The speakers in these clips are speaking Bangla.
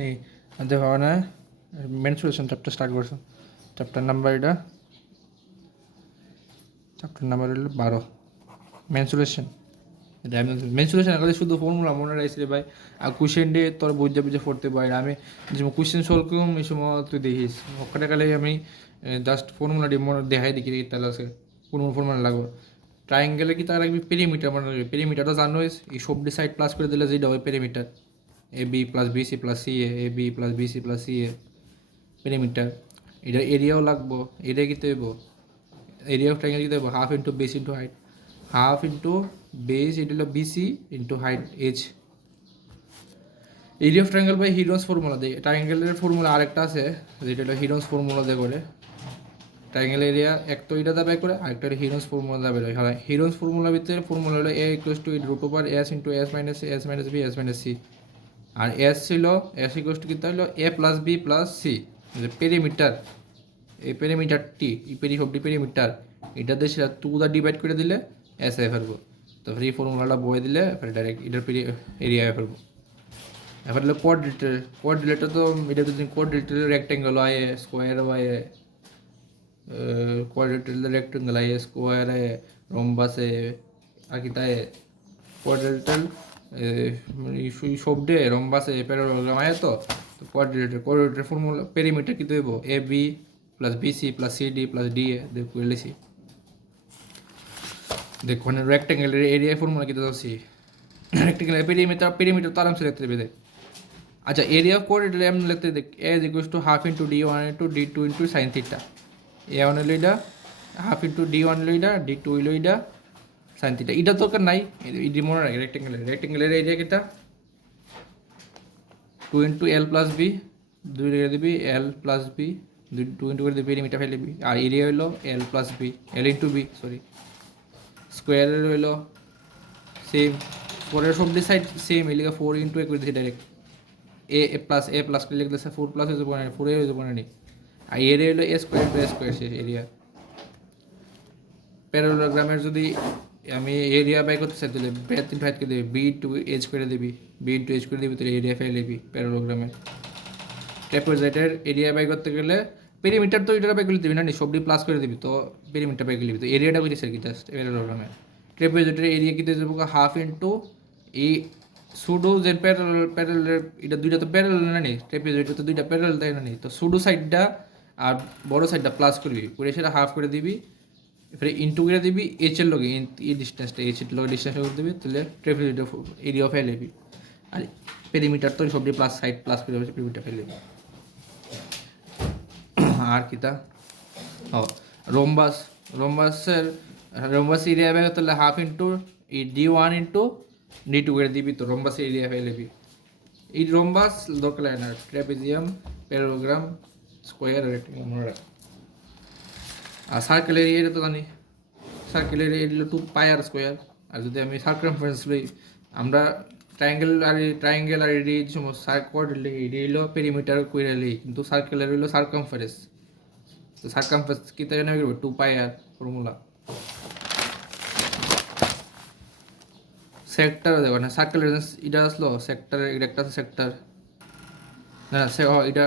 নেই দেখো না মেনসুরেশন চ্যাপ্টার স্টার্ট করছো চ্যাপ্টার নাম্বার হলো 12 মেনসুরেশন মেনসুরেশন আগে শুধু ফর্মুলা মনে রাখছি রে ভাই আর কোশ্চেন দিয়ে তোর বুঝে বুঝে পড়তে পারি আমি যে কোশ্চেন সলভ করুম এই সময় তুই দেখিস ওখানে কালে আমি জাস্ট ফর্মুলা দিয়ে মনে দেখাই দেখি তাহলে আছে কোন ফর্মুলা লাগবে ট্রাইঙ্গেলে কি তার লাগবে পেরিমিটার মনে রাখবে পেরিমিটারটা জানোস এই সবটি সাইড প্লাস করে দিলে যেটা হয় perimeter A B plus BC plus C A B plus BC plus C A perimeter এটা এরিয়াও লাগবো এরিয়া কী হইব এরিয়া অফ ট্রাইঙ্গেল কী হইব half into base into height half into base এটা হলো BC into height H area of triangle by Heron's formula দেয় ট্রাইঙ্গেলের ফর্মুলা আরেকটা আছে যেটা হলো হিরোস ফর্মুলা দিয়ে করে ট্রাইঙ্গেল এরিয়া এক তো এটা দাবাই করে আরেকটা হিরোস ফর্মুলা দাবাই হয় হিরোস ফর্মুলার ভিতরে ফর্মুলা হলো A equals to root over S into S minus B S minus C আর এস ছিল এস ইকুয়ালস টু কী হলো A plus B plus C perimeter এই পেরিমিটারটি এই সবটি পেরিমিটার এটা দিয়ে সেটা টু দা ডিভাইড করে দিলে এস এ ফেলবো তারপরে এই ফর্মুলাটা বয়ে দিলে ডাইরেক্ট এটার এরিয়া ফেলবো এবার হলো কোয়াড্রিলেটার তো এটা যদি কোয়াড্রিলেটার রেক্টেঙ্গেল হয় স্কোয়ার হয় কোয়াড্রিলেটার রেক্টেঙ্গেল হয় স্কোয়ার হয় রম্বাস আর কি তাই কোয়াড্রিলেটার সবডে রম্বাসে প্যারালোগ্রাম হয় তো কোয়াড্রিলেটার ফর্মুলা পেরিমিটার কি দেবো A B plus BC plus CD plus DA করে লিখি দেখুন রেক্টেঙ্গেলের এরিয়া ফর্মুলা কি দিচ্ছি রেক্টেঙ্গেলের পেরিমিটার তো আরামসে লিখতে দেবে আচ্ছা এরিয়া অফ কোয়াড্রিলেটার এমন লিখতে দেখ A is equals to half into D one into D two into sine theta A one হলো এটা হাফ ইন্টু ডি ওয়ান হলো এটা ডি টু হলো এটা সাইন থিটা এটা দরকার নাই এটি মনে রাখে রেক্টেঙ্গেলের এরিয়া কিটা two into L plus B দুই রেখে দিবি L plus B two into করে দিবি পেরিমিটার ফেলে দিবি আর এরিয়া হলো L plus B L into B sorry স্কোয়ারের হইলো সেম ফোরের সবটি সাইড সেম এলিকা ফোর ইন্টু এ করে দিচ্ছি ডাইরেক্ট এ প্লাস করে লিখলে ফোর প্লাস হয়ে যাবো না ফোরে হয়ে যাবো না নি আর এরিয়া হলো এ স্কোয়ার ইন্টু এ স্কোয়ার শেষ এরিয়া প্যারালোগ্রামের যদি আমি এরিয়া বাই করতে চাই তাহলে ব্রেথ ইন্টু হাইট করে দিবি বি টু এজ করে দিবি বি ইন্টু এজ করে দিবি তাহলে এরিয়া ফেলে দিবি প্যারালোগ্রামের ট্র্যাপেজয়েডের এরিয়া বাই করতে গেলে পেরিমিটার তো এটা বাই করে দিবি না সবটি প্লাস করে দিবি তো পেরিমিটার বাই করে দিবি তো এরিয়াটা বুঝেছি আর কি জাস্ট প্যারালোগ্রামের ট্র্যাপেজয়েডের এরিয়া কিতে যাবো হাফ ইন্টু এই সুডো যে প্যারাল এটা দুইটা তো প্যারাল না নি ট্র্যাপেজয়েডটা তো দুইটা প্যারাল তাই না নি তো সুডো সাইডটা আর বড় সাইডটা প্লাস করবি করে সেটা হাফ করে দিবি এবারে ইন্টু করে দিবি এইচের লগে এই ডিস্টেন্সটা এইচের লগে ডিস্টেন্সটা করে দিবি তাহলে ট্র্যাপেজয়েডের এরিয়া ফেলে দিবি আর পেরিমিটার তো সবটি প্লাস সাইড প্লাস করে পেরিমিটার ফেলে দিবি আর কিতা ও রম্বাস এরিয়া হবে তাহলে হাফ ইন্টু এই D one into D two করে দিবি তো রম্বাস এরিয়া ফেলে দিবি এই রম্বাস দরকার লাগে না ট্র্যাপিজিয়াম প্যারালোগ্রাম স্কোয়ার রেক্টেঙ্গল আর সার্কেলের এরিয়া তো জানি সার্কেলের এরিয়া টু পাই আর স্কোয়ার আর যদি আমি সার্কামফারেন্স লই আমরা ট্রাইঙ্গেল আর এরিয়া সমস্ত কোয়াড্রিলেটার এরিয়া হলো পেরিমিটার কইরা লই কিন্তু সার্কেলের হলো সার্কামফারেন্স তো সার্কামফারেন্স কি তাই না করবে টু পাই আর ফর্মুলা সেক্টর দেখো না সার্কেলের এটা আসলো সেক্টর এটা একটা সেক্টর না এটা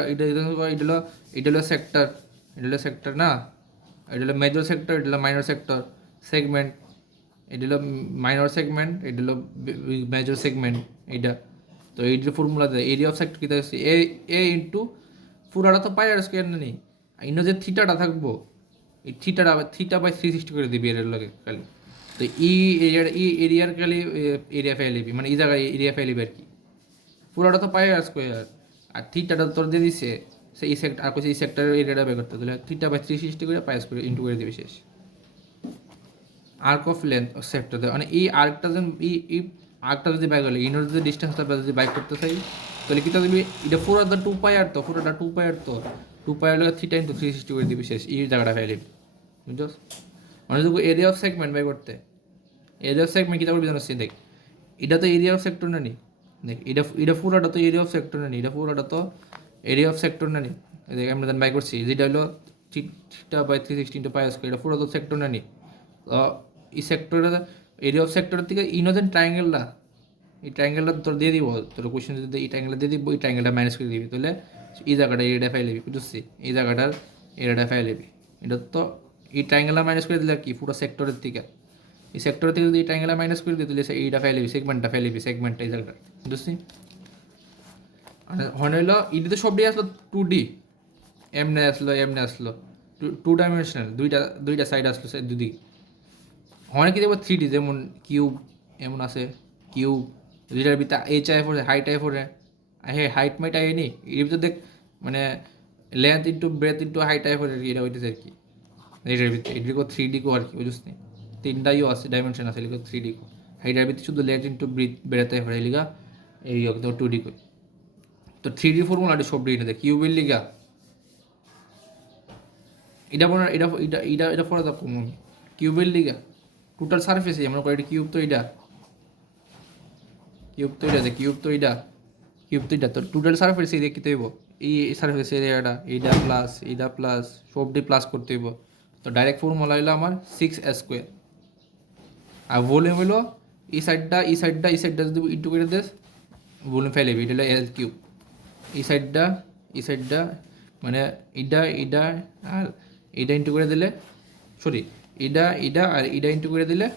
হলো সেক্টর এটা হলো সেক্টর না এটা হলো মেজর সেক্টর এটা হলো মাইনর সেক্টর সেগমেন্ট এটা হলো মাইনর সেগমেন্ট এটা হলো মেজর সেগমেন্ট এইটা তো এই যে ফর্মুলা দেয় এরিয়া অফ সেক্টর কী থাকছে এ ইন্টু পুরাটা তো পাই আর স্কোয়ার না নেই ইন্য যে থিটাটা থাকবো এই থিটা বাই 360 করে দিবি এর লগে খালি তো এরিয়ার খালি এরিয়া ফেলে দিবি মানে এই জায়গায় এরিয়া ফেলে দিবি আর কি পুরাটা তো পাই আর স্কোয়ার আর থিটাটা তোর দিয়ে দিছে সেই সেক্টর আর এই সেক্টরের এরিয়াটা বের করতে তাহলে থিটা বাই 360 করে পাই স্কোয়ার ইন্টু করে দিবি শেষ আর্ক অফ লেন্থ সেক্টর দেয় মানে এই আর্কটা যেন এই আর্কটা যদি বাইক হলে ইনোর যদি ডিস্টেন্সটা যদি বাইক করতে চাই তাহলে কীটা দিবি এটা পুরোটা টু পাই আর তো পুরোটা টু পাই আর তো টু পাই হলে থ্রি টাইম তো 360 করে দিবি শেষ এই জায়গাটা ফেলে দিবি বুঝছস মানে যদি এরিয়া অফ সেগমেন্ট বাই করতে এরিয়া অফ সেগমেন্ট কীটা করবি জানাচ্ছি দেখ এটা তো এরিয়া অফ সেক্টর না নি দেখ এটা পুরোটা তো এরিয়া অফ সেক্টর না নি এটা পুরোটা তো এরিয়া অফ সেক্টর না নি দেখ আমরা বাই করছি যেটা হলো theta by 360 into pi square এটা পুরো তো সেক্টর না নি তো এই সেক্টরের এরিয়া অফ সেক্টরের থেকে ইনোজেন ট্রায়াঙ্গেল না এই ট্রায়াঙ্গেলটা তোর দিয়ে দিব, তোর কোশ্চেন যদি এই ট্রায়াঙ্গেলটা দিয়ে দিব, এই ট্রায়াঙ্গেলটা ম্যানেজ করে দিবি, তাহলে এই জায়গাটা এরিয়াটা ফাইল দিবি, বুঝছি? এই জায়গাটার এরিয়াটা ফাইল দিবি। এটা তো এই ট্রায়াঙ্গেলটা মাইনাস করে দিলে কি পুরো সেক্টরের থেকে, এই সেক্টরের থেকে যদি এই ট্রায়াঙ্গেলটা মাইনাস করে দিই তাহলে এইটা ফাইল দিবি, সেগমেন্টটা ফাইল দিবি, সেগমেন্টটা এই জায়গাটা, বুঝছি? হন হইলো ইডি তো সবটাই আসলো 2D, এমনে আসলো 2 ডাইমেনশনাল, দুইটা সাইড আসলো দুদিকে। অনেক কি দেখবো 3D, যেমন কিউব এমন আছে, কিউব দুইটার ভিতরে এইচ আই পড়ে, হাইট আই পড়ে, হে হাইট মাইট আইনি এর ভিতরে দেখ, মানে length into breadth into height I পড়ে, এটা হইতেছে আর কি এটার ভিতরে। এটিকে 3D কো আর কি, বুঝছিস? তিনটাইও আছে ডাইমেনশন আছে, এলিগা 3D কো। হাইটার ভিতরে শুধু লেন্থ ইন্টু ব্রেথ আই পড়ে, এলিগা এই 2D কো। তো 3D ফর্মুলাটি সব দিয়ে দেয় কিউবের লিগা, এটা মনে এটা এটা এটা এটা পড়া তো কমন কিউবের লিগা টোটাল সারফেসে আমরা করি কিউব, তো এটা কিউব, তো এটা কিউব, তো এটা কিউব, তো এটা তো টোটাল সারফেসে দেখতে হইব, এই সারফেস এরিয়াটা এইটা প্লাস সবটি প্লাস করতে হইব। তো ডাইরেক্ট ফর্মুলা হইলো আমার 6a², আর ভলিউম হইলো এই সাইডটা যদি ইন্টু করে দেস ভলিউম ফেলে এটা হলো L3। এই সাইডটা মানে এটা আর এটা ইন্টু করে দিলে, সরি এটা আর এটা ইন্টু করে দিলে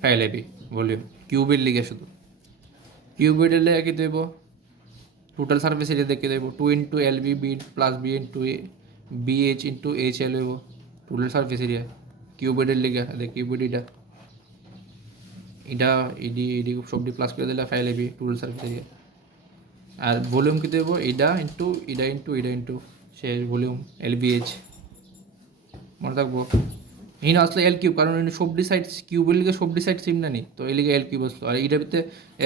ফাইল এবি ভলিউম কিউবের লিগে। শুধু কিউবের দিলে কি দেব, টোটাল সার্ফেস এরিয়া দেখে দেব 2 into LB B plus B into BH into HL হইব টোটাল সার্ফেস এরিয়া কিউবের লিগে। দেখ কিউবের এটা এডি সবটি প্লাস করে দিলে ফাইল এবি টোটাল সার্ফেস এরিয়া। আর ভলিউম কি দেবো, এটা ইন্টু সে ভলিউম LBH, মনে থাকবো। এই না আসলে L3, কারণ সবডি সাইড কিউবের লিগে সবডি সাইড সিম না নি, তো এই লিগে L3 আসলো। আর এইটার ভিতরে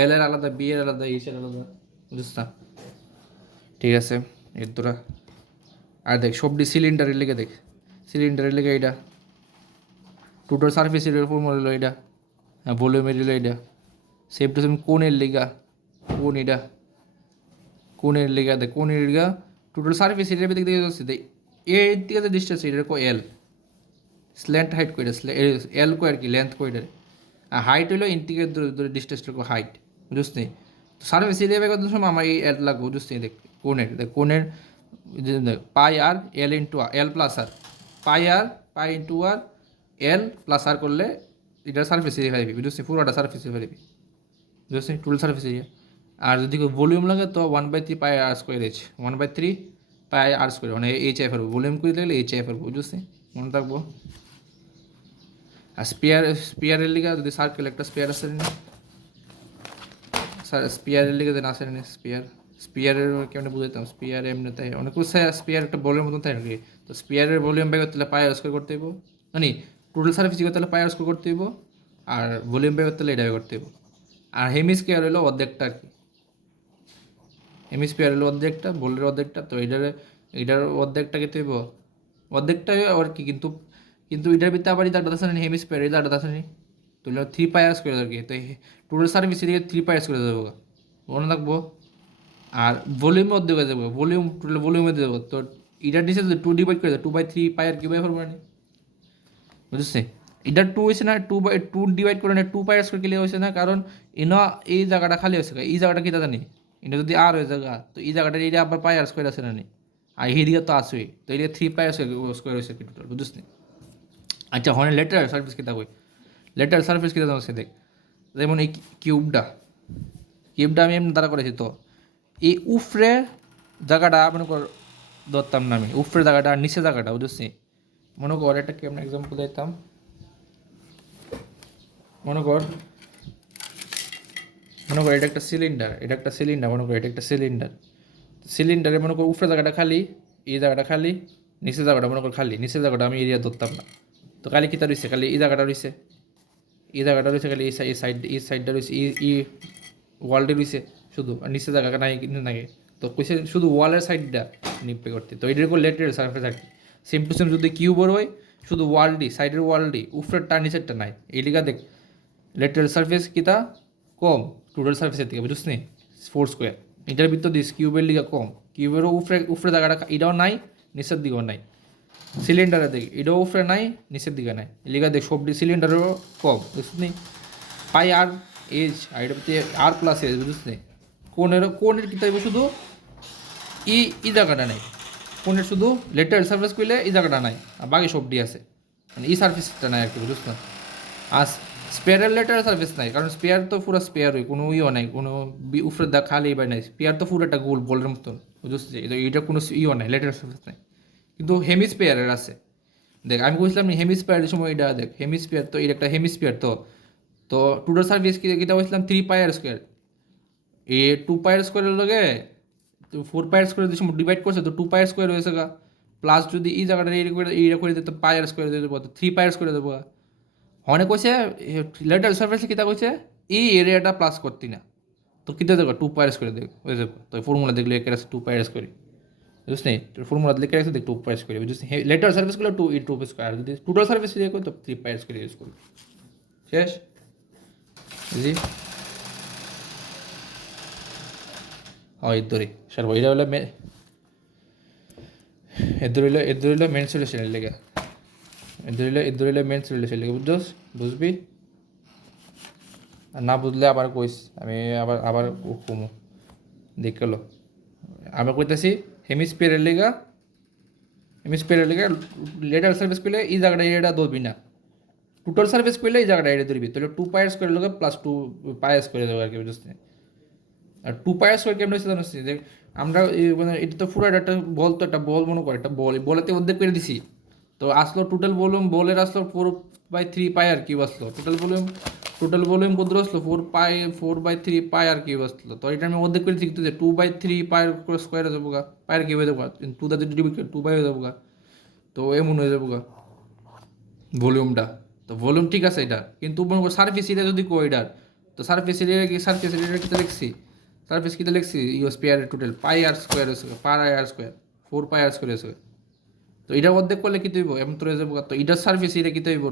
L এর আলাদা, B এর আলাদা, H এর আলাদা, বুঝছ না? ঠিক আছে এর তোরা। আর দেখ সবডি সিলিন্ডারের লিগে, দেখ সিলিন্ডারের লিগে এটা টোটাল সার্ফেস এরিয়ার ফর্মুলা হলো এটা, হ্যাঁ ভলিউমের হলো এটা। সেম টু সেম কোণের লিগা, কোণ এটা কোণের লিগা, দেখ কোণের লিগা টোটাল সার্ফেস এরিয়ার ভিতরে দেখতে যাচ্ছে দেখ এর দিকে যে ডিস্টেন্স এটা কো L, স্ল্যান্ট হাইট কইটা L কো আর কি লেন্থ কইটা, আর হাইট হইলো ইন্টিগ্রেট ধরে ডিস্টেন্সটা কো হাইট, বুঝছিস? তো সার্ফেস এরিয়া বের করতে সময় আমার এই L লাগবে, বুঝছিস? দেখ কোণের পাই আর L ইন্টু L প্লাস আর পাই ইন্টু আর L প্লাস আর করলে এটা সার্ফেস এরিয়া পাইবি, বুঝছিস? পুরোটা সার্ফেস এরিয়া পাইবি, বুঝছিস? Total surface area. আর যদি ভলিউম লাগে তো 1/3 পাই আর স্কোয়ার H, 1/3 পাই আর স্কোয়ার, মানে HI ফেলবো, ভলিউম করে লাগলে HI ফেলবো, বুঝছিস? মনে থাকবো। আর স্পিয়ারের লিগা যদি সার্কেল একটা স্পিয়ার আছে না, স্পিয়ারের লিগে যেন আসে না, স্পিয়ারের কেমন বুঝাইতাম, স্পিয়ার এমনি তাই অনেক স্পিয়ার একটা বলের মতন তাই নাকি। তো স্পিয়ারের ভলিউম বের করতে হলে পাই আর স্কোয়ার করতে হইব, মানে টোটাল সার্ফেস করতে হলে পাই আর স্কোয়ার করতে হইব, আর ভলিউম বের করতে হলে এটা বের করতে হইব। আর হেমিস্ফিয়ার হলো অর্ধেকটা আর কি, হেমিস্ফিয়ার হলো অর্ধেকটা, বলের অর্ধেকটা, তো এটার অর্ধেকটা কি হইব, অর্ধেকটাই আর কি। কিন্তু এটার ভিতরে আবার এটা আছে না হেমিস্ফিয়ার, এটা আছে না, তো 3 পাই আর স্কোয়ার আর কি। তো টোটাল সার্ফেস এরিয়া 3 পাই আর স্কোয়ার দেবো, মনে রাখবো। আর ভলিউমের অর্ধেক হয়ে যাবো, টোটাল ভলিউমে দেবো। তো এটার নিচে 2 ডিভাইড করে দেবো, 2/3 পাই আর কি বাই ফোর মানে, বুঝছে? এটা 2 হয়েছে না, 2/2 ডিভাইড করে না 2 পাই আর স্কোয়ার ক্লিয়ার হয়েছে না, কারণ এই জায়গাটা খালি হয়েছে, এই জায়গাটা কি দাদা নেই, এটা যদি আর হয়ে জায়গা, তো এই জায়গাটা এটা আবার পাই আর স্কোয়ার আছে না নেই, আর এইদিকে তো আসবেই, তো এটা 3 পাই আর স্কোয়ার হয়েছে কি টোটাল, বুঝছিস? আচ্ছা হনে লেটার সার্ফেস কিতা কই, লেটার সার্ফেস কিতা আছে দেখ, যেমন এই কিউবটা আমি এমনি দ্বারা করেছি। তো এই উফরে জায়গাটা মনে কর ধরতাম না আমি, উফরে জায়গাটা আর নিচে জায়গাটা, বুঝছি? মনে কর এটা কেমন এক্সাম্পল দিতাম, মনে কর এটা একটা সিলিন্ডার, মনে কর এটা একটা সিলিন্ডারে মনে কর উফরে জায়গাটা খালি, এই জায়গাটা খালি, নিচের জায়গাটা মনে কর খালি, নিচের জায়গাটা আমি এরিয়া ধরতাম না। তো খালি কিতা রয়েছে, খালি এই জায়গাটা রয়েছে, খালি এই সাইডটা রয়েছে, এই ওয়ালটা রয়েছে শুধু, আর নিচের জায়গা নাই কিন্তু নাকি। তো কইছে শুধু ওয়ালের সাইডটা নিপে করতে, তো এটার লেটারাল সারফেস আর কি। সেম টু সেম যদি কিউবর হয় শুধু ওয়ালডি, সাইডের ওয়ালডি, উপরেরটা নিচেরটা নাই, এই লিগা দেখ লেটারাল সারফেস কিতা কম টোটাল সারফেসের থেকে, বুঝছিস নি? 4 স্কোয়ার। এটার ভিতর দিস কিউবের লিগা কম, কিউবেরও উপরে জায়গাটা এটাও নাই, নিচের দিকেও নাই। সিলিন্ডারে দেখ এটাও উপরে নাই, নিচের দিকে নাই, এই লিগা দেখ সবটি সিলিন্ডারেরও কম, বুঝছিস নি? পাই আর এজ আর এটা হচ্ছে আর প্লাস এজ বুঝছিস কোণের কী থাকবে শুধু ই জায়গাটা নাই, কোণের শুধু লেটার সার্ফেস করলে এই জায়গাটা নাই আর বাকি সবটি আছে, মানে ই সার্ফেসটা নাই আর কি বুঝছ না। আর স্পেয়ারের লেটার সার্ফেস নাই, কারণ স্পেয়ার তো পুরো স্পেয়ার হয়, কোনো ইও নাই, কোনো উপরে দা খালি বা নাই, স্পেয়ার তো পুরো একটা গোল বলের মতন বুঝছি, এটা কোনো ইও নাই, লেটার সার্ফেস নাই। কিন্তু হেমিস্পিয়ারের আছে। দেখ আমি বলছিলাম না হেমিস্পিয়ারের সময় এটা দেখ হেমিস্পিয়ার তো এটা একটা হেমিস্পিয়ার তো তো টুটাল সার্ভিস কিটা বলছিলাম 3 পাই r² এ 2 পাই r² লগে 4 পাই r² যে সময় ডিভাইড করছে তো 2 পাই r² হয়েছে গা, প্লাস যদি এই জায়গাটা এইটা করে দিতে পাই r² দিয়ে দেবো তো 3 পাই r² দেবো গা। অনেক কইছে লেটার সার্ভিসে কিতা কইছে এই এরিয়াটা প্লাস করতি না, তো কিতা দেবো 2 পাই r² দেবে হয়ে যাবে, তো ফর্মুলা দেখলে একে আছে 2 পাই r², বুঝছিস নি ফর্মুলা লিখে রাখছে দেখ 2 পাই r² বুঝছিস, লেটার সার্ভিসগুলো 2 আর যদি টোটাল সার্ভিস দিয়ে করি তো 3 পাই r² ইউজ করবি। শেষ বুঝি হয় ধরে সার এটা হলো এদের হইলো মেন সলিউশনের লেগে, এদের হইলো মেন সলিউশনের লেগে বুঝছস, বুঝবি আর না বুঝলে আবার কইস, আমি আবার আবার কমু দেখ গেলো। আমি কইতাছি হেমিস্পিয়ারের লেগা লেটার সার্ভিস করলে এই জায়গাটা এরিয়াটা ধরবি না, টোটাল সার্ভিস করলে এই জায়গাটা এরিয়া ধরবি, তাহলে 2 পাই r² লগে প্লাস 2 পাই r² দেবো আর কি বুঝতে। আর 2 পাই r² কেমন হচ্ছে জানো যে আমরা মানে এটা তো পুরো একটা বল, তো একটা বল মনে করে একটা বল, বলেতে অর্ধেক করে দিছি, তো আসলো টোটাল ভলিউম বলের আসলো 4/3 পাই আর কি আসলো, টোটাল ভলিউম কত আসলো 4/3 পাই আর কি আসলো, তো এটা আমি অর্ধেক করে শিখতে যে 2/3 পাই² যাবো গা, পায়ের কি হয়ে যাবো গা, 2 হয়ে যাবো গা, তো এমন হয়ে যাবো গা ভলিউমটা। তো ভলিউম ঠিক আছে এটা, কিন্তু মনে করো সার্ফেস এরিয়া যদি কো এটার, তো সার্ফেস এরিয়া কিটা লিখছি, সার্ফেস কিটা লিখছি স্পেয়ারের টোটাল পাই r² হয়েছে, পাই r², 4 পাই r² হয়েছে, তো এটা অর্ধেক করলে কী হইব এমন তো হয়ে যাবো, তো এটার সার্ফেস এরিয়া কী হইব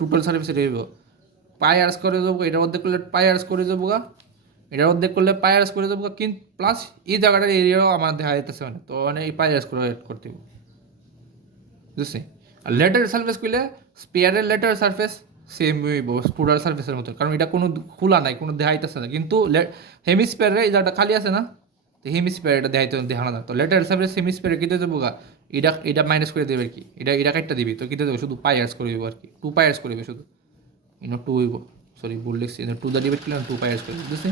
টোটাল সার্ফেস এরিয়া হইব পাই r² যাবো, এটা অর্ধেক করলে পাই r² যাবো গা, এটা অর্ধেক করলে পাই r² যাবো গা, কিন্তু প্লাস এই জায়গাটার এরিয়াও আমার দেখা যেতেছে মানে, তো মানে এই পাই r² অ্যাড করতে হবে বুঝছি। আর লেটার সার্ফেস করলে স্পেয়ারের লেটার সার্ফেস সেম হইব টোটাল সার্ফেসের মতো, কারণ এটা কোনো খোলা নাই, কোনো দেখাইতেছে না, কিন্তু হেমিস্পিয়ারে এই জায়গাটা খালি আছে না, তো হেমিস্পিয়ার এটা দেখানো না, তো লেটার সার্ফেস হেমিস্পিয়ারে কী দেবো গা, এটা মাইনাস করে দেবে আর কি, এটা কাটটা দিবি, তো কী দেবো শুধু পাই r² করে দেবো আর কি, 2 পাই r² করবে শুধু, 2 হইব, সরি ভুল লিখছি 2 দ্য ডিভাইড করলাম 2 পাই r² বুঝছি।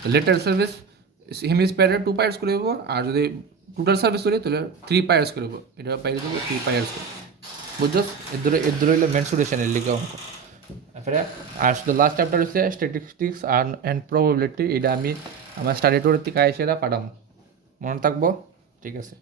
তো লেটার সার্ভিস হেমিস্পিয়ারে 2 পাই r² করে দেবো, আর যদি টোটাল সার্ভিস করি তাহলে 3 পাই r² করে দেবো, এটা পাইরে দেবো 3 পাই r², বুঝছো। এর হইলো মেন সলিউশনের লিখে অঙ্ক। তারপরে আর শুধু লাস্ট চ্যাপ্টার হচ্ছে স্ট্যাটিস্টিক্স অ্যান্ড প্রবাবিলিটি, এটা আমি আমার স্টাডি টোরের থেকে আইসে পাঠাবো, মনে থাকবো, ঠিক আছে।